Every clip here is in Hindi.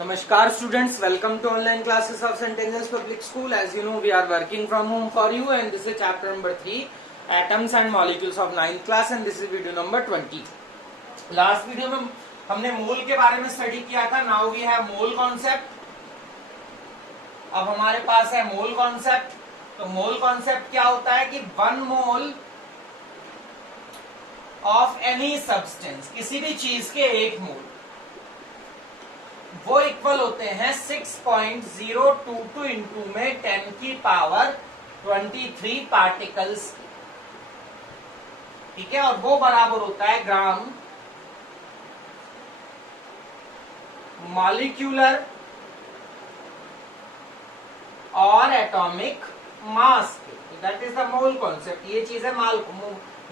Namaskar students, welcome to online classes of St. Angel's Public School. As you know, we are working from home for you and this is chapter number 3, Atoms and Molecules of 9th class and this is video number 20. Last video में हमने मोल के बारे में स्टडी किया था. Now we have mole concept. अब हमारे पास है मोल कॉन्सेप्ट. तो मोल कॉन्सेप्ट क्या होता है कि 1 मोल ऑफ एनी सब्सटेंस, किसी भी चीज के 1 मोल, वो इक्वल होते हैं 6.022 इंटू में 10 की पावर 23 पार्टिकल्स. ठीक है, और वो बराबर होता है ग्राम मॉलिक्यूलर और एटॉमिक मास के. That is the mole concept. ये चीज है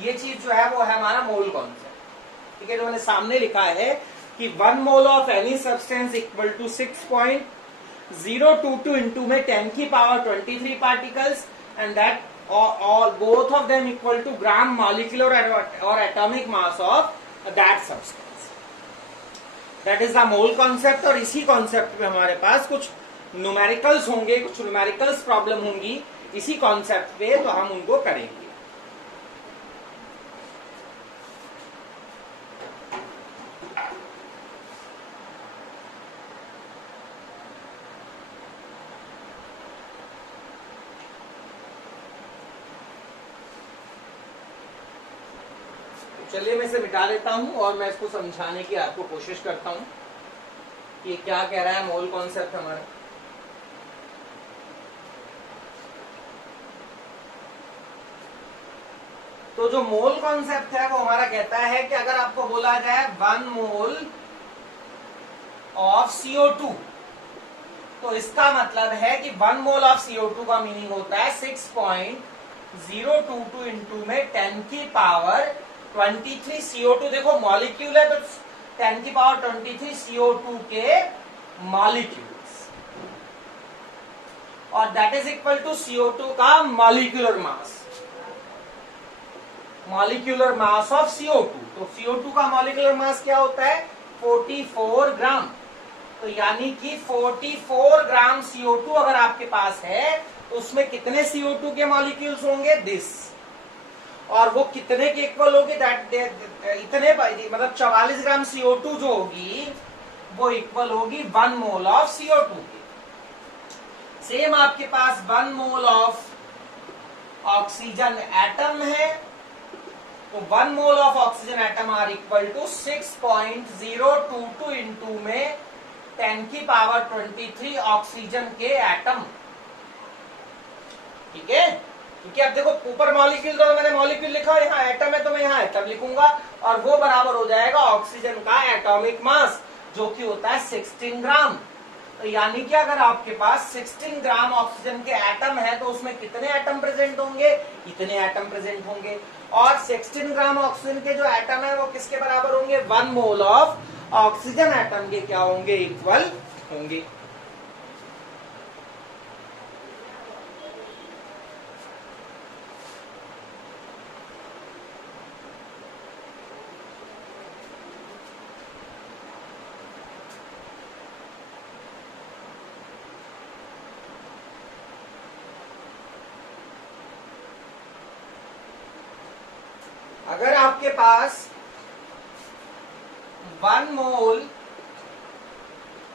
ये चीज जो है वो है हमारा मोल कॉन्सेप्ट. ठीक है, जो मैंने सामने लिखा है कि 1 mole of any substance equal to 6.022 into में 10 की power 23 particles and that all both of them equal to gram molecular or atomic mass of that substance. That is the mole concept. और इसी कॉन्सेप्ट में हमारे पास कुछ न्यूमेरिकल्स होंगे, कुछ न्यूमेरिकल्स प्रॉब्लम होंगी इसी कॉन्सेप्ट पे, तो हम उनको करेंगे. चलिए मैं इसे मिटा देता हूं और मैं इसको समझाने की आपको कोशिश करता हूं कि क्या कह रहा है मोल कॉन्सेप्ट हमारा. तो जो मोल कॉन्सेप्ट है वो हमारा कहता है कि अगर आपको बोला जाए 1 मोल ऑफ CO2, तो इसका मतलब है कि 1 मोल ऑफ CO2 का मीनिंग होता है 6.022 इंटू में 10 की पावर 23 CO2. देखो मॉलिक्यूल है तो 10 की पावर 23 CO2 के मॉलिक्यूल्स, और that is equal to CO2 का molecular mass. Molecular mass of CO2. तो CO2 का मॉलिक्यूलर मास क्या होता है? 44 ग्राम. तो यानी कि 44 ग्राम CO2 अगर आपके पास है तो उसमें कितने CO2 के मॉलिक्यूल्स होंगे? दिस. और वो कितने के इक्वल होगी? इतने मतलब 44 ग्राम CO2 जो होगी वो इक्वल होगी 1 मोल ऑफ CO2 के. सेम आपके पास 1 मोल ऑफ ऑक्सीजन एटम है, तो 1 mole of oxygen atom are equal to 6.022 into में 10 की पावर 23 ऑक्सीजन के एटम. ठीक है, क्योंकि अब देखो ऊपर मॉलिक्यूल तो मैंने मॉलिक्यूल लिखा और यहाँ एटम है तो मैं यहाँ एटम लिखूंगा, और वो बराबर हो जाएगा ऑक्सीजन का एटॉमिक मास जो कि होता है 16 ग्राम. तो यानी कि अगर आपके पास 16 ग्राम ऑक्सीजन के एटम है तो उसमें कितने एटम प्रेजेंट होंगे? इतने एटम प्रेजेंट होंगे. और 16 ग्राम ऑक्सीजन के जो एटम है वो किसके बराबर होंगे? 1 मोल ऑफ ऑक्सीजन एटम के क्या होंगे? इक्वल होंगे. अगर आपके पास 1 मोल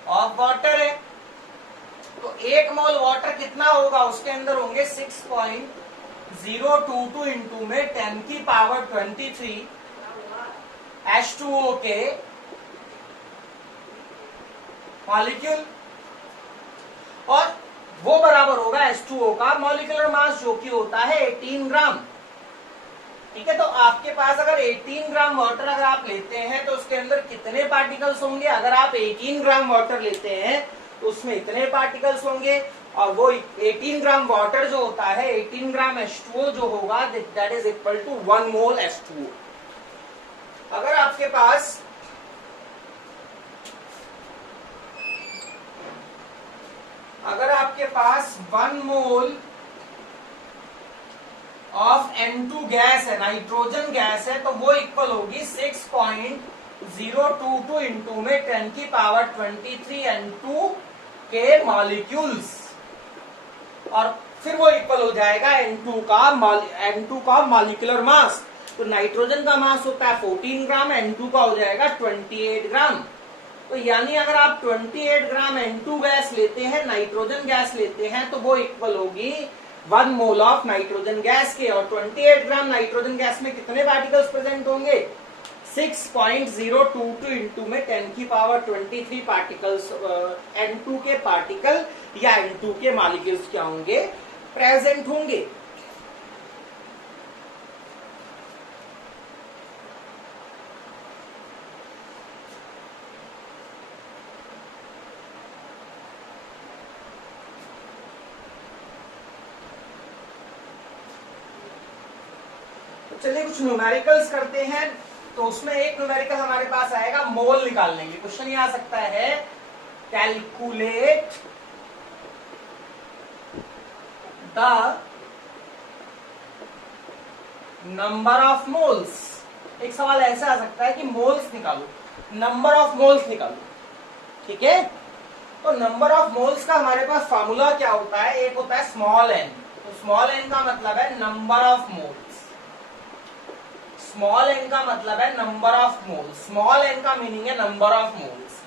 ऑफ वाटर है तो 1 मोल वाटर कितना होगा? उसके अंदर होंगे 6.022 इंटू में 10 की पावर 23 H2O के मॉलिक्यूल, और वो बराबर होगा H2O का मॉलिक्यूलर मास जो कि होता है 18 ग्राम. ठीक है, तो आपके पास अगर 18 ग्राम वाटर अगर आप लेते हैं तो उसके अंदर कितने पार्टिकल्स होंगे? अगर आप 18 ग्राम वाटर लेते हैं तो उसमें इतने पार्टिकल्स होंगे, और वो 18 ग्राम वाटर जो होता है 18 ग्राम H2O जो होगा that is equal to 1 mole H2O. अगर आपके पास अगर आपके पास 1 मोल ऑफ N2 गैस है, नाइट्रोजन गैस है, तो वो इक्वल होगी 022 इंटू में 10 की पावर 23 N2 के मॉलिक्यूल्स, और फिर वो इक्वल हो जाएगा N2 का मॉलिक्यूलर मास। तो नाइट्रोजन का मास होता है 14 ग्राम, N2 का हो जाएगा 28 ग्राम। तो यानी अगर आप 28 ग्राम N2 गैस लेते हैं, नाइट्रोजन गैस लेते हैं, तो वो इक्वल होगी 1 मोल ऑफ नाइट्रोजन गैस के। और 28 ग्राम नाइट्रोजन गैस में कितने पार्टिकल्स प्रेजेंट होंगे? 6.022 इंटू में 10 की पावर 23 पार्टिकल्स N2 के पार्टिकल या N2 के मॉलिक्यूल्स क्या होंगे? प्रेजेंट होंगे। तो चलिए कुछ न्यूमेरिकल्स करते हैं। तो उसमें एक न्यूमेरिकल हमारे पास आएगा मोल निकालने के लिए। क्वेश्चन ये आ सकता है, calculate the number of moles. एक सवाल ऐसा आ सकता है कि मोल्स निकालो, नंबर ऑफ मोल्स निकालो, ठीक है। तो नंबर ऑफ मोल्स का हमारे पास फॉर्मूला क्या होता है? एक होता है स्मॉल एन। तो स्मॉल एन का मतलब है number of moles, small N का मतलब है number of moles, small N का मीनिंग है नंबर ऑफ मोल्स।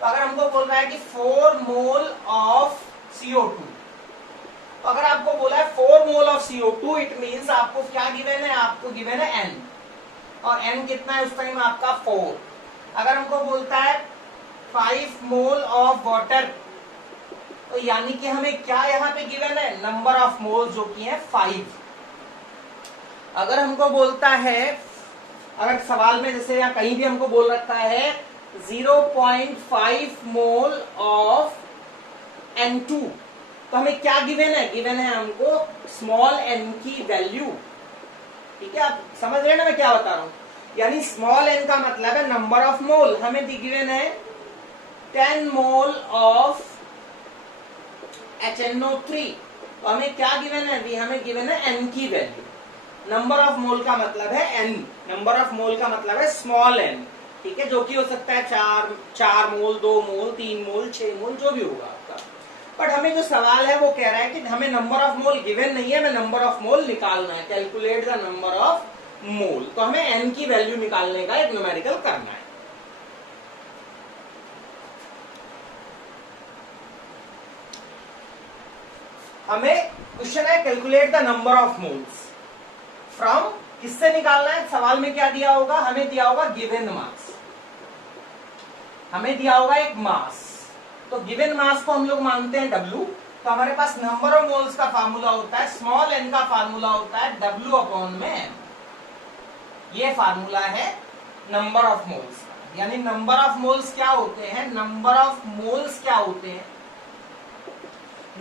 तो अगर हमको बोल रहा है कि 4 मोल ऑफ CO2, तो अगर आपको बोला है 4 mole of CO2, it means आपको क्या गिवन है? आपको गिवन है N, और N कितना है उस टाइम आपका 4। अगर हमको बोलता है 5 मोल ऑफ वाटर, तो यानी कि हमें क्या यहाँ पे गिवन है? नंबर ऑफ मोल्स जो कि है 5। अगर हमको बोलता है, अगर सवाल में जैसे या कहीं भी हमको बोल रखा है 0.5 मोल ऑफ N2, तो हमें क्या गिवन है? गिवन है हमको स्मॉल n की वैल्यू, ठीक है। आप समझ रहे हैं ना मैं क्या बता रहा हूं? यानी स्मॉल n का मतलब है नंबर ऑफ मोल। हमें गिवन है 10 मोल ऑफ HNO3, तो हमें क्या गिवन है? अभी हमें गिवन है n की वैल्यू। नंबर ऑफ मोल का मतलब है n, नंबर ऑफ मोल का मतलब है स्मॉल n, ठीक है, जो कि हो सकता है 4 मोल, 2 मोल, 3 मोल, 6 मोल, जो भी होगा आपका। बट हमें जो सवाल है वो कह रहा है कि हमें नंबर ऑफ मोल गिवन नहीं है, हमें नंबर ऑफ मोल निकालना है, calculate the number of mole. तो हमें n की वैल्यू निकालने का एक न्यूमेरिकल करना है। हमें क्वेश्चन है calculate the number of moles from, किससे निकालना है? सवाल में क्या दिया होगा? हमें दिया होगा गिवन मास, हमें दिया होगा एक मास। तो गिवन मास को हम लोग मानते हैं W। तो हमारे पास नंबर ऑफ मोल्स का फार्मूला होता है, स्मॉल n का फार्मूला होता है W अपॉन में m। ये फार्मूला है नंबर ऑफ मोल्स का। यानी नंबर ऑफ मोल्स क्या होते हैं? नंबर ऑफ मोल्स क्या होते हैं?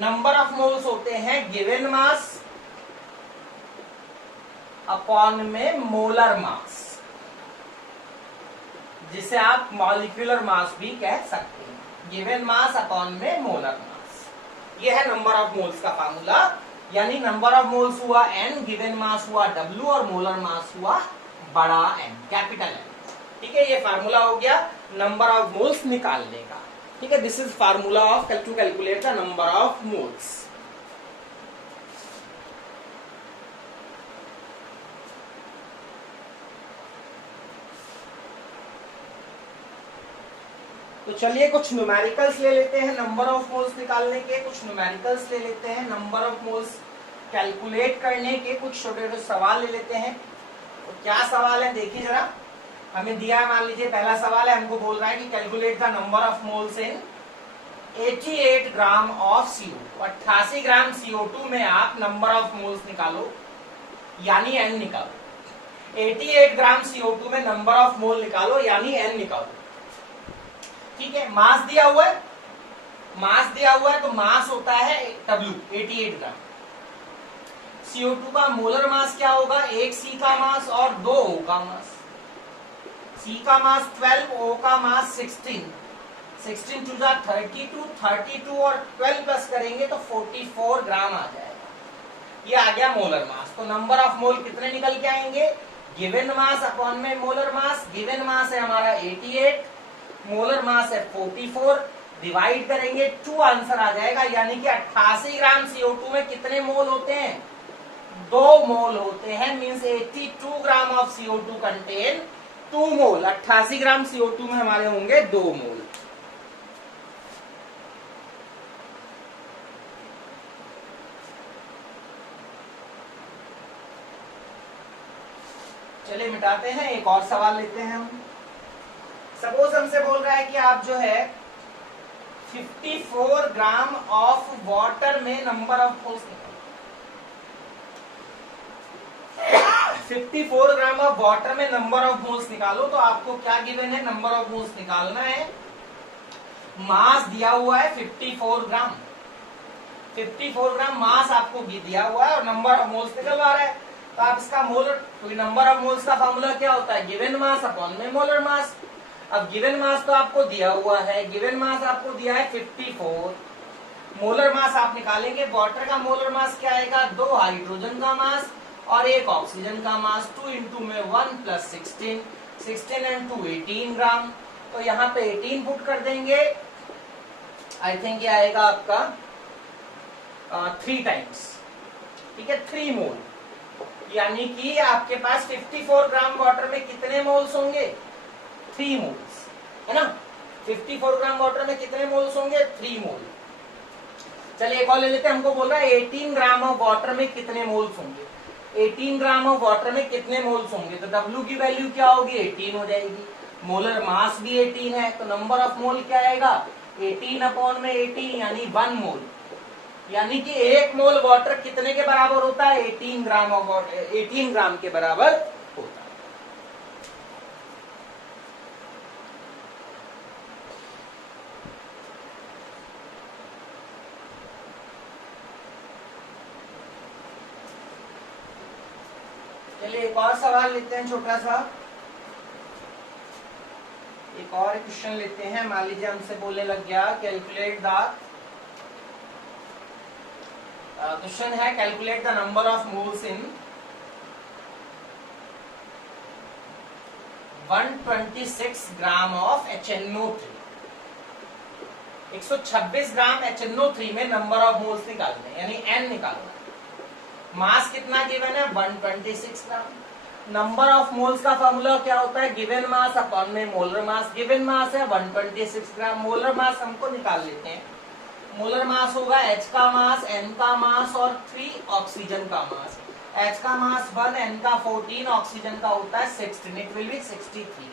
नंबर ऑफ मोल्स होते हैं गिवन मास अपॉन में मोलर मास, जिसे आप मॉलिक्यूलर मास भी कह सकते हैं। गिवन मास अपॉन में मोलर मास, ये है नंबर ऑफ मोल्स का फार्मूला। यानी नंबर ऑफ मोल्स हुआ n, गिवन मास हुआ W, और मोलर मास हुआ बड़ा N, कैपिटल N, ठीक है। ये फार्मूला हो गया नंबर ऑफ मोल्स निकालने का, ठीक है। This is formula of to calculate the number of moles. तो चलिए कुछ न्यूमेरिकल्स ले लेते हैं नंबर ऑफ मोल्स निकालने के, कुछ न्यूमेरिकल्स ले लेते हैं नंबर ऑफ मोल्स कैलकुलेट करने के, कुछ छोटे छोटे सवाल ले लेते हैं। तो क्या सवाल है देखिए जरा, हमें दिया है, मान लीजिए पहला सवाल है, हमको बोल रहा है कि calculate the number of moles in 88 gram of CO2। 88 gram CO2 में आप नंबर ऑफ मोल्स निकालो, यानी N निकालो। 88 ग्राम CO2 में नंबर ऑफ मोल निकालो, यानी N निकालो, ठीक है। मास दिया हुआ है, मास दिया हुआ है, तो मास होता है W, 88 ग्राम। CO2 का मोलर मास क्या होगा? एक C का मास और 2 O का मास। C का मास 12, O का मास 16, 16 टू 32, 32 और 12 प्लस करेंगे तो 44 ग्राम आ जाएगा। ये आ गया मोलर मास। तो नंबर ऑफ मोल कितने निकल के आएंगे? गिवन मास अपॉन में मोलर मास, गिवन मास है हमारा 88, मोलर मास है 44, डिवाइड करेंगे 2 आंसर आ जाएगा, यानी कि 88 ग्राम CO2 में कितने मोल होते हैं? 2 मोल होते हैं, means 82 gram of CO2 contain 2 mole. 88 gram CO2 में हमारे होंगे 2 मोल। चलिए मिटाते हैं, एक और सवाल लेते हैं हम। सपोज हमसे बोल रहा है कि आप जो है 54 ग्राम ऑफ वाटर में नंबर ऑफ मोल्स निकालो। 54 ग्राम ऑफ वाटर में नंबर ऑफ मोल्स निकालो, तो आपको क्या गिवन है? नंबर ऑफ मोल्स निकालना है। मास दिया हुआ है 54 ग्राम, 54 ग्राम मास आपको दिया हुआ है और नंबर ऑफ मोल्स निकलवा रहा है, तो आप इसका मोलर नंबर ऑफ मोल्स का फॉर्मूला क्या होता है? गिवन मास अपॉन में मोलर मास। अब गिवन मास तो आपको दिया हुआ है, गिवन मास आपको दिया है 54, मोलर मास आप निकालेंगे। वाटर का मोलर मास क्या आएगा? 2 हाइड्रोजन का मास और 1 ऑक्सीजन का मास, 2 इंटू में 1 प्लस 16, 16 एंड 2 18 ग्राम। तो यहाँ पे 18 पुट कर देंगे, आई थिंक ये आएगा आपका 3 टाइम्स, ठीक है, 3 मोल। यानी कि आपके पास 54 ग्राम वाटर में कितने मोल्स होंगे? 3 मोल्स, है ना। 54 ग्राम वाटर में कितने मोल्स होंगे? 3 मोल। चलिए एक और ले लेते हैं। हमको बोल रहा है 18 ग्राम ऑफ वाटर में कितने मोल्स होंगे? 18 ग्राम ऑफ वाटर में कितने मोल्स होंगे? तो W की वैल्यू क्या होगी? 18 हो जाएगी। मोलर मास भी 18 है, तो नंबर ऑफ मोल क्या आएगा? 18 अपॉन में 18 यानी 1 मोल। यानी कि 1 मोल वाटर कितने के बराबर होता है? 18 ग्राम ऑफ वाटर, 18 ग्राम के बराबर होता है। चलिए एक और सवाल लेते हैं, छोटा सा एक और क्वेश्चन लेते हैं। मान लीजिए हमसे बोलने लग गया कैलकुलेट द, क्वेश्चन है calculate the number of moles in 126 gram of HNO3। 126 gram HNO3 में नंबर ऑफ मोल्स निकालने, यानी N निकालना। मास कितना गिवन है? 126 ग्राम। नंबर ऑफ मोल्स का फॉर्मूला क्या होता है? गिवन मास अपॉन में मोलर मास। गिवन मास है 126 ग्राम, मोलर मास हमको निकाल लेते हैं। मोलर मास होगा H का मास, N का मास और 3 ऑक्सीजन का मास। H का मास 1, N का 14, ऑक्सीजन का होता है 16, इट विल बी 63।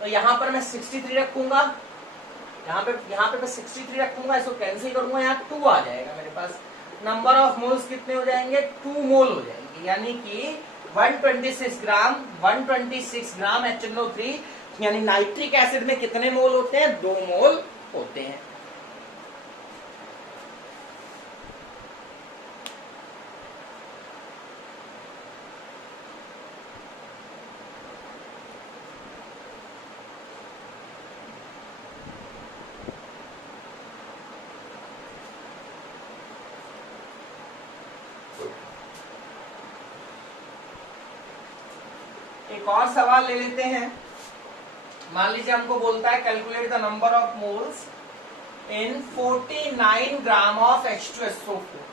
तो यहाँ पर मैं 63 रखूंगा, यहाँ पे मैं 63 रखूंगा, इसको कैंसिल करूंगा, यहाँ 2 आ जाएगा मेरे पास। नंबर ऑफ मोल्स कितने हो जाएंगे? 2 मोल हो जाएंगे, यानी कि 126 ग्राम HNO3, यानी नाइट्रिक एसिड में कितने मोल होते हैं? 2 मोल होते हैं। एक और सवाल ले लेते हैं। मान लीजिए हमको बोलता है calculate the number of moles in 49 gram of H2SO4।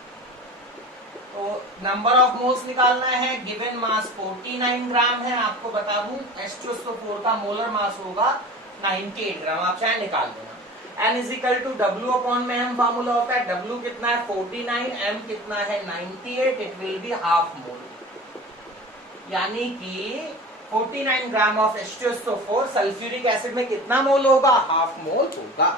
तो नंबर ऑफ मोल्स निकालना है। गिवन मास 49 ग्राम है। आपको बता दूं H2SO4 का मोलर मास होगा 98 ग्राम, आप चाहे निकाल देना। N is equal to W upon में M फॉर्मूला होता है। W कितना है? 49, M कितना है? 98, it will be half mole. यानी कि 49 gram of H2SO4 sulphuric acid में कितना मोल होगा? हाफ मोल होगा।